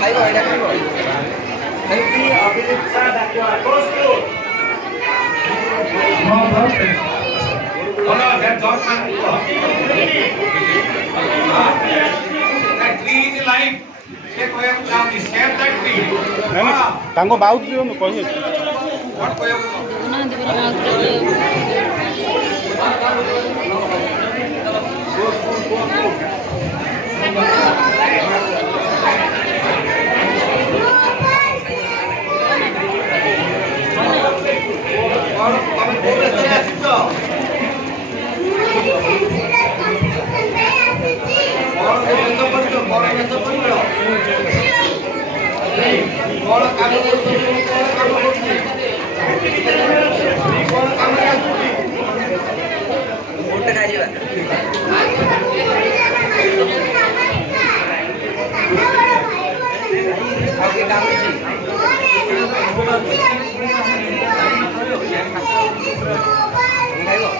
thấy rồi đấy rồi thấy khi ở cái xa đặt qua Costco no, that's not that tree is alive. Check where now the save that tree. ତାଙ୍କ bout ଦିଅନ୍ତୁ କହିବେ What where? Thấy rồi.